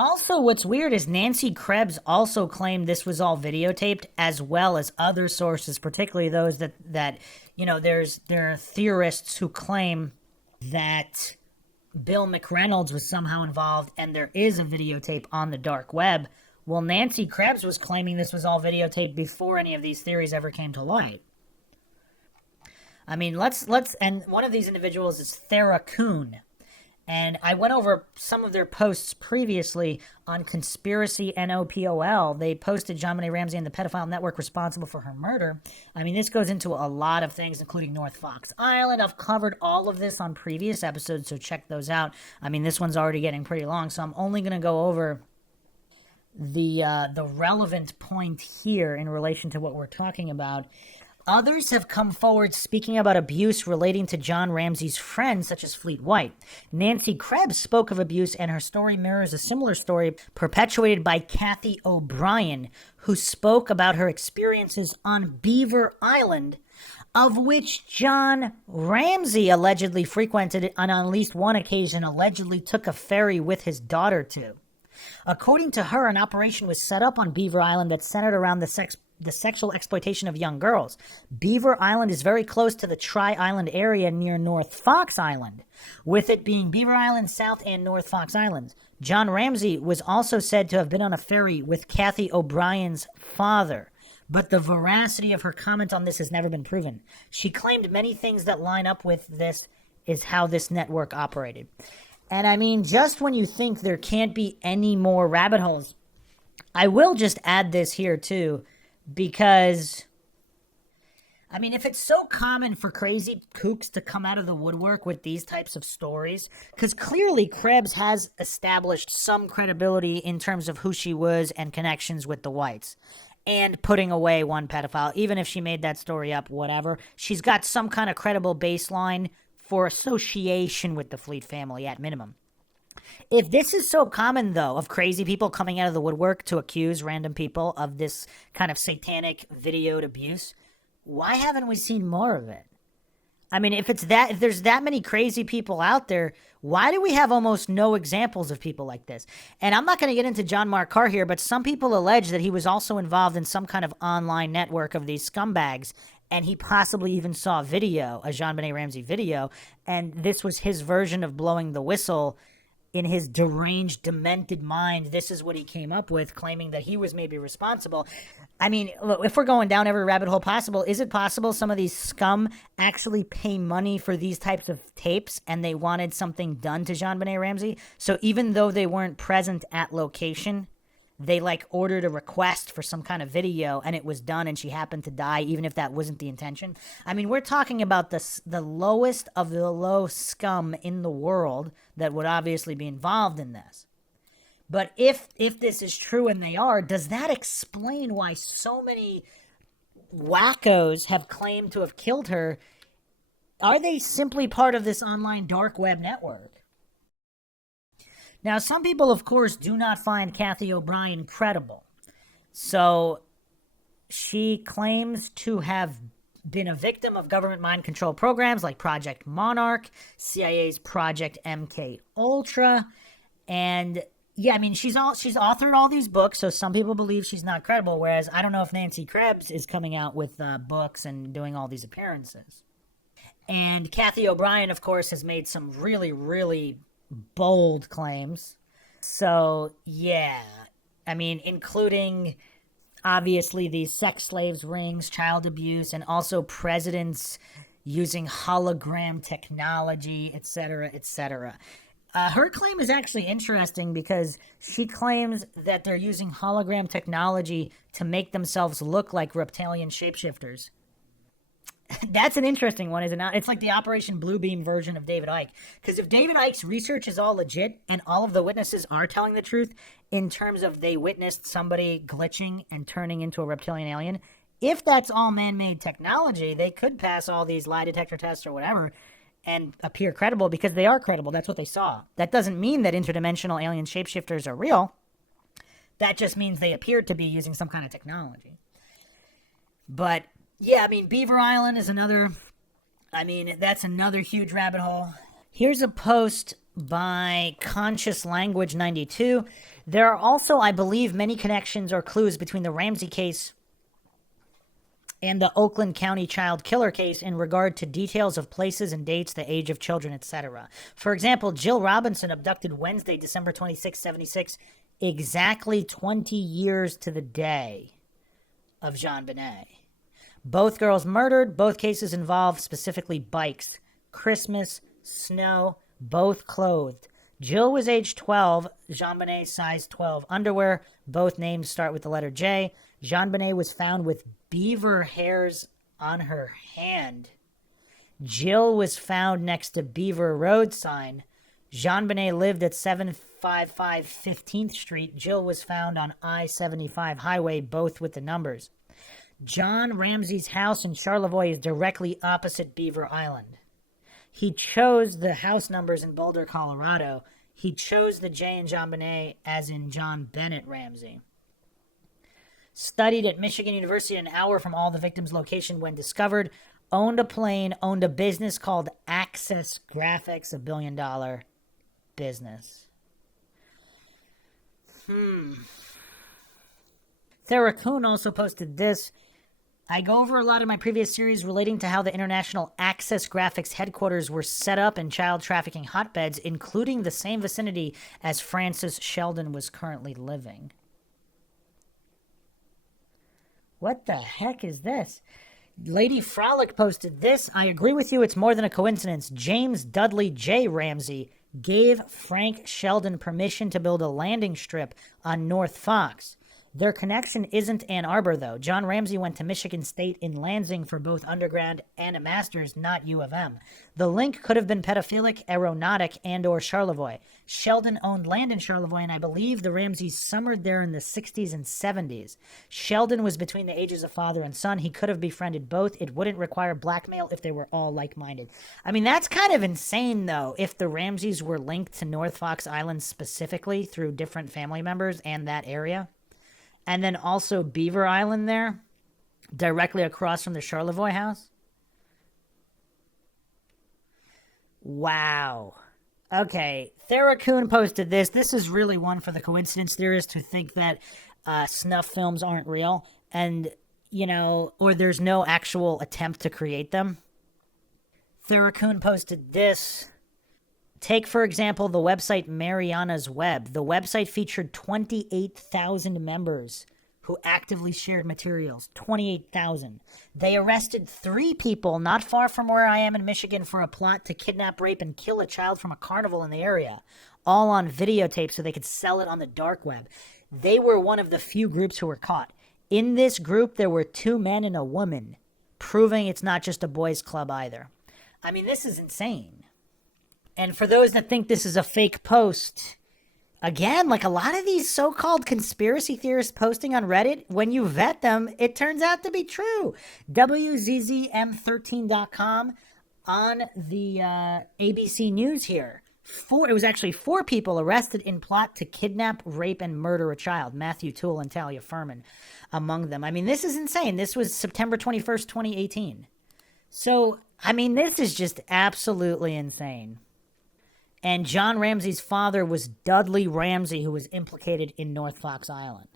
Also, what's weird is Nancy Krebs also claimed this was all videotaped, as well as other sources, particularly those that there are theorists who claim that Bill McReynolds was somehow involved, and there is a videotape on the dark web. Well, Nancy Krebs was claiming this was all videotaped before any of these theories ever came to light. I mean, and one of these individuals is Thera Kuhn. And I went over some of their posts previously on Conspiracy NOPOL. They posted JonBenet Ramsey and the pedophile network responsible for her murder. I mean, this goes into a lot of things, including North Fox Island. I've covered all of this on previous episodes, so check those out. I mean, this one's already getting pretty long, so I'm only going to go over the relevant point here in relation to what we're talking about. Others have come forward speaking about abuse relating to John Ramsey's friends, such as Fleet White. Nancy Krebs spoke of abuse, and her story mirrors a similar story perpetuated by Kathy O'Brien, who spoke about her experiences on Beaver Island, of which John Ramsey allegedly frequented and on at least one occasion allegedly took a ferry with his daughter to. According to her, an operation was set up on Beaver Island that centered around the sexual exploitation of young girls. Beaver Island is very close to the Tri-Island area near North Fox Island, with it being Beaver Island, South and North Fox Islands. John Ramsey was also said to have been on a ferry with Kathy O'Brien's father, but the veracity of her comment on this has never been proven. She claimed many things that line up with this is how this network operated. And I mean, just when you think there can't be any more rabbit holes, I will just add this here too, because, I mean, if it's so common for crazy kooks to come out of the woodwork with these types of stories, because clearly Krebs has established some credibility in terms of who she was and connections with the whites, and putting away one pedophile, even if she made that story up, whatever, she's got some kind of credible baseline for association with the Fleet family at minimum. If this is so common, though, of crazy people coming out of the woodwork to accuse random people of this kind of satanic videoed abuse, why haven't we seen more of it? I mean, if there's that many crazy people out there, why do we have almost no examples of people like this? And I'm not going to get into John Mark Carr here, but some people allege that he was also involved in some kind of online network of these scumbags, and he possibly even saw a JonBenet Ramsey video, and this was his version of blowing the whistle. In his deranged, demented mind, this is what he came up with, claiming that he was maybe responsible. I mean, look, if we're going down every rabbit hole possible, is it possible some of these scum actually pay money for these types of tapes and they wanted something done to JonBenet Ramsey? So even though they weren't present at location, they like ordered a request for some kind of video and it was done and she happened to die, even if that wasn't the intention. I mean, we're talking about the lowest of the low scum in the world that would obviously be involved in this. But if this is true, and they are, does that explain why so many wackos have claimed to have killed her? Are they simply part of this online dark web network? Now, some people, of course, do not find Kathy O'Brien credible. So she claims to have been a victim of government mind control programs like Project Monarch, CIA's Project MK Ultra, and yeah, I mean, she's authored all these books, so some people believe she's not credible, whereas I don't know if Nancy Krebs is coming out with books and doing all these appearances. And Kathy O'Brien, of course, has made some really, really bold claims. So, yeah. I mean, including, obviously, these sex slaves rings, child abuse, and also presidents using hologram technology, etc., etc. Her claim is actually interesting because she claims that they're using hologram technology to make themselves look like reptilian shapeshifters. That's an interesting one, is it not? It's like the Operation Bluebeam version of David Icke. Because if David Icke's research is all legit and all of the witnesses are telling the truth in terms of they witnessed somebody glitching and turning into a reptilian alien, if that's all man-made technology, they could pass all these lie detector tests or whatever and appear credible because they are credible. That's what they saw. That doesn't mean that interdimensional alien shapeshifters are real. That just means they appear to be using some kind of technology. But yeah, I mean, Beaver Island is that's another huge rabbit hole. Here's a post by Conscious Language 92. There are also, I believe, many connections or clues between the Ramsey case and the Oakland County child killer case in regard to details of places and dates, the age of children, etc. For example, Jill Robinson abducted Wednesday, December 26, 76, exactly 20 years to the day of JONBENET. Both girls murdered. Both cases involve specifically bikes. Christmas, snow, both clothed. Jill was age 12. JONBENET size 12 underwear. Both names start with the letter J. JONBENET was found with beaver hairs on her hand. Jill was found next to Beaver Road sign. JONBENET lived at 755 15th Street. Jill was found on I-75 highway, both with the numbers. John Ramsey's house in Charlevoix is directly opposite Beaver Island. He chose the house numbers in Boulder, Colorado. He chose the J in JONBENET as in JONBENET RAMSEY. Studied at Michigan University, an hour from all the victims' location when discovered. Owned a plane, owned a business called Access Graphics, $1 billion business. Thera Kuhn also posted this. I go over a lot in my previous series relating to how the International Access Graphics headquarters were set up in child trafficking hotbeds, including the same vicinity as Frances Sheldon was currently living. What the heck is this? Lady Frolic posted this. I agree with you. It's more than a coincidence. James Dudley J. Ramsey gave Frank Sheldon permission to build a landing strip on North Fox. Their connection isn't Ann Arbor, though. John Ramsey went to Michigan State in Lansing for both undergrad and a master's, not U of M. The link could have been pedophilic, aeronautic, and or Charlevoix. Sheldon owned land in Charlevoix, and I believe the Ramseys summered there in the 60s and 70s. Sheldon was between the ages of father and son. He could have befriended both. It wouldn't require blackmail if they were all like-minded. I mean, that's kind of insane, though, if the Ramseys were linked to North Fox Island specifically through different family members and that area. And then also Beaver Island there, directly across from the Charlevoix house. Wow. Okay, Thera Kuhn posted this. This is really one for the coincidence theorists who think that snuff films aren't real and, you know, or there's no actual attempt to create them. Thera Kuhn posted this. Take, for example, the website Mariana's Web. The website featured 28,000 members who actively shared materials. 28,000. They arrested 3 people not far from where I am in Michigan for a plot to kidnap, rape, and kill a child from a carnival in the area, all on videotape so they could sell it on the dark web. They were one of the few groups who were caught. In this group, there were 2 men and a woman, proving it's not just a boys' club either. I mean, this is insane. And for those that think this is a fake post, again, like a lot of these so-called conspiracy theorists posting on Reddit, when you vet them, it turns out to be true. WZZM13.com on the ABC News here. It was actually 4 people arrested in plot to kidnap, rape, and murder a child. Matthew Toole and Talia Furman among them. I mean, this is insane. This was September 21st, 2018. So, I mean, this is just absolutely insane. And John Ramsey's father was Dudley Ramsey, who was implicated in North Fox Island.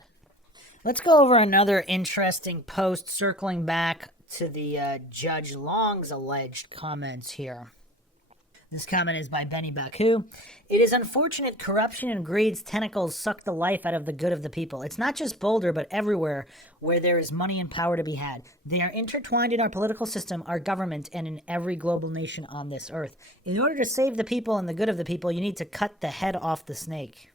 Let's go over another interesting post circling back to the Judge Long's alleged comments here. This comment is by Benny Baku. It is unfortunate corruption and greed's tentacles suck the life out of the good of the people. It's not just Boulder, but everywhere where there is money and power to be had. They are intertwined in our political system, our government, and in every global nation on this earth. In order to save the people and the good of the people, you need to cut the head off the snake.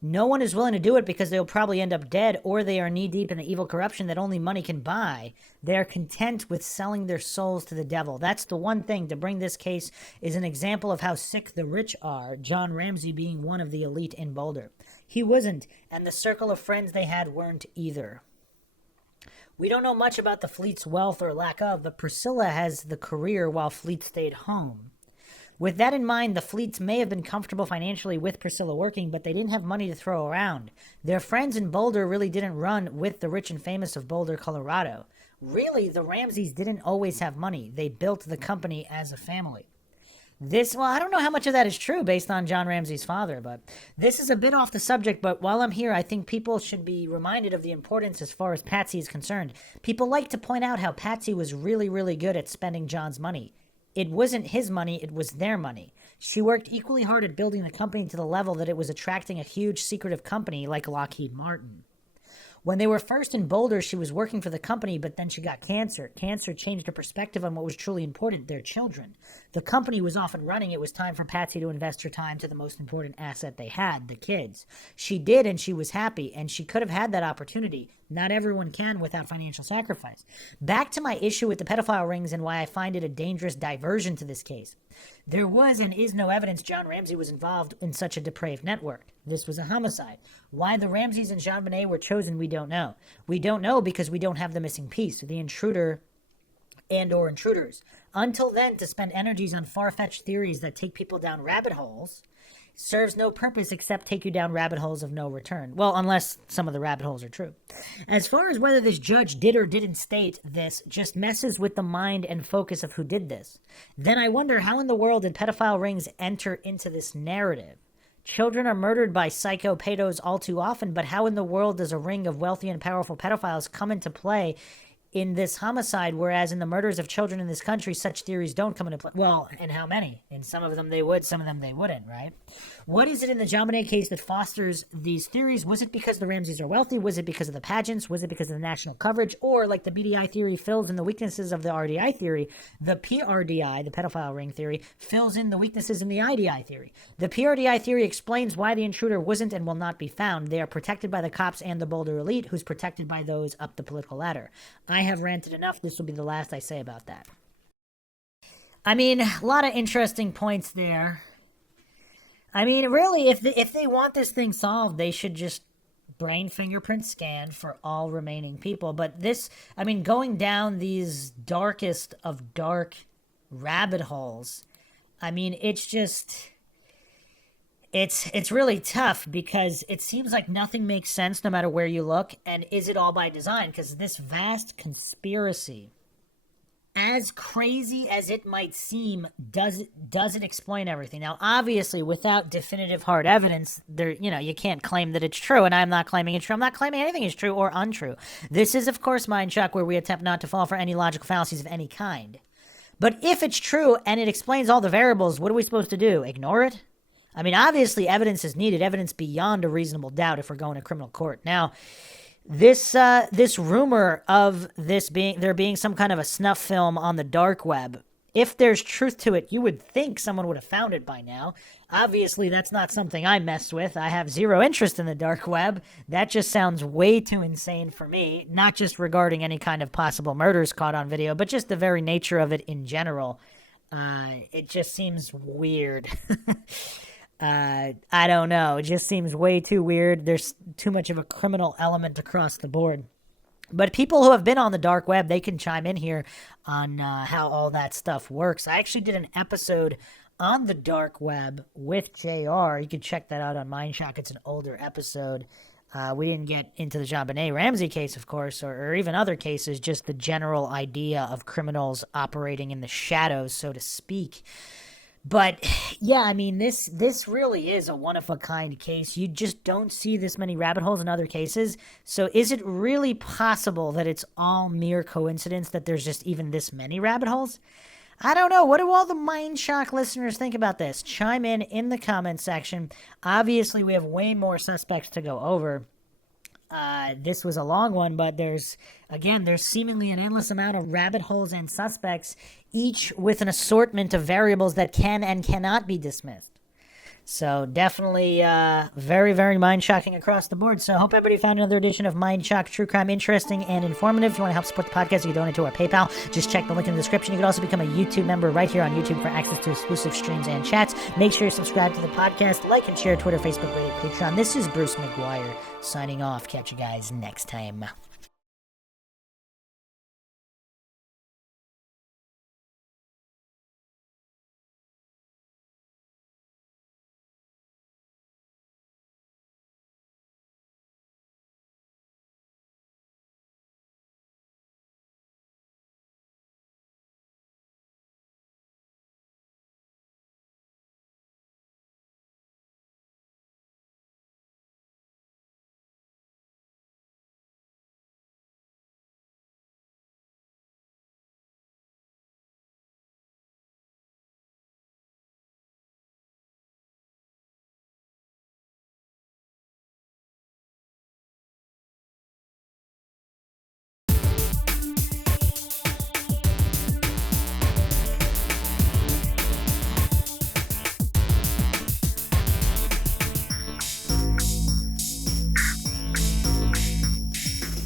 No one is willing to do it because they'll probably end up dead, or they are knee-deep in the evil corruption that only money can buy. They are content with selling their souls to the devil. That's the one thing. To bring this case is an example of how sick the rich are, John Ramsey being one of the elite in Boulder. He wasn't, and the circle of friends they had weren't either. We don't know much about the Fleet's wealth or lack of, but Priscilla has the career while Fleet stayed home. With that in mind, the Fleets may have been comfortable financially with Priscilla working, but they didn't have money to throw around. Their friends in Boulder really didn't run with the rich and famous of Boulder, Colorado. Really, the Ramseys didn't always have money. They built the company as a family. Well, I don't know how much of that is true based on John Ramsey's father, but this is a bit off the subject. But while I'm here, I think people should be reminded of the importance as far as Patsy is concerned. People like to point out how Patsy was really, really good at spending John's money. It wasn't his money, it was their money. She worked equally hard at building the company to the level that it was attracting a huge secretive company like Lockheed Martin. When they were first in Boulder, she was working for the company, but then she got cancer. Cancer changed her perspective on what was truly important, their children. The company was off and running. It was time for Patsy to invest her time to the most important asset they had, the kids. She did, and she was happy, and she could have had that opportunity. Not everyone can without financial sacrifice. Back to my issue with the pedophile rings and why I find it a dangerous diversion to this case. There was and is no evidence John Ramsey was involved in such a depraved network. This was a homicide. Why the Ramseys and JonBenet were chosen, we don't know. We don't know because we don't have the missing piece, the intruder and or intruders. Until then, to spend energies on far-fetched theories that take people down rabbit holes serves no purpose except take you down rabbit holes of no return. Well, unless some of the rabbit holes are true. As far as whether this judge did or didn't state this just messes with the mind and focus of who did this. Then I wonder how in the world did pedophile rings enter into this narrative? Children are murdered by psycho pedos all too often, but how in the world does a ring of wealthy and powerful pedophiles come into play in this homicide, whereas in the murders of children in this country, such theories don't come into play? Well, and how many? In some of them they would, some of them they wouldn't, right? What is it in the JonBenet case that fosters these theories? Was it because the Ramseys are wealthy? Was it because of the pageants? Was it because of the national coverage? Or, like the BDI theory fills in the weaknesses of the RDI theory, the PRDI, the pedophile ring theory, fills in the weaknesses in the IDI theory. The PRDI theory explains why the intruder wasn't and will not be found. They are protected by the cops and the Boulder elite, who's protected by those up the political ladder. I have ranted enough. This will be the last I say about that. I mean, a lot of interesting points there. I mean, really, if they want this thing solved, they should just brain fingerprint scan for all remaining people. But this, I mean, going down these darkest of dark rabbit holes, I mean, it's just, it's really tough because it seems like nothing makes sense no matter where you look. And is it all by design? Because this vast conspiracy, as crazy as it might seem, does it explain everything? Now, obviously, without definitive hard evidence, you can't claim that it's true, and I'm not claiming it's true. I'm not claiming anything is true or untrue. This is, of course, MINDSHOCK, where we attempt not to fall for any logical fallacies of any kind. But if it's true and it explains all the variables, what are we supposed to do? Ignore it? I mean, obviously, evidence is needed, evidence beyond a reasonable doubt if we're going to criminal court. Now, this rumor of there being some kind of a snuff film on the dark web, if there's truth to it, you would think someone would have found it by now. Obviously, that's not something I mess with. I have zero interest in the dark web. That just sounds way too insane for me, not just regarding any kind of possible murders caught on video, but just the very nature of it in general. It just seems weird. I don't know. It just seems way too weird. There's too much of a criminal element across the board. But people who have been on the dark web, they can chime in here on how all that stuff works. I actually did an episode on the dark web with JR. You can check that out on MINDSHOCK. It's an older episode. We didn't get into the JonBenet Ramsey case, of course, or even other cases, just the general idea of criminals operating in the shadows, so to speak. But, yeah, I mean, this really is a one-of-a-kind case. You just don't see this many rabbit holes in other cases. So is it really possible that it's all mere coincidence that there's just even this many rabbit holes? I don't know. What do all the MINDSHOCK listeners think about this? Chime in the comment section. Obviously, we have way more suspects to go over. This was a long one, but there's seemingly an endless amount of rabbit holes and suspects, each with an assortment of variables that can and cannot be dismissed. So definitely very, very mind-shocking across the board. So I hope everybody found another edition of MINDSHOCK True Crime interesting and informative. If you want to help support the podcast, you can donate to our PayPal. Just check the link in the description. You can also become a YouTube member right here on YouTube for access to exclusive streams and chats. Make sure you subscribe to the podcast, like and share Twitter, Facebook, Reddit, Patreon. This is Bruce McGuire signing off. Catch you guys next time.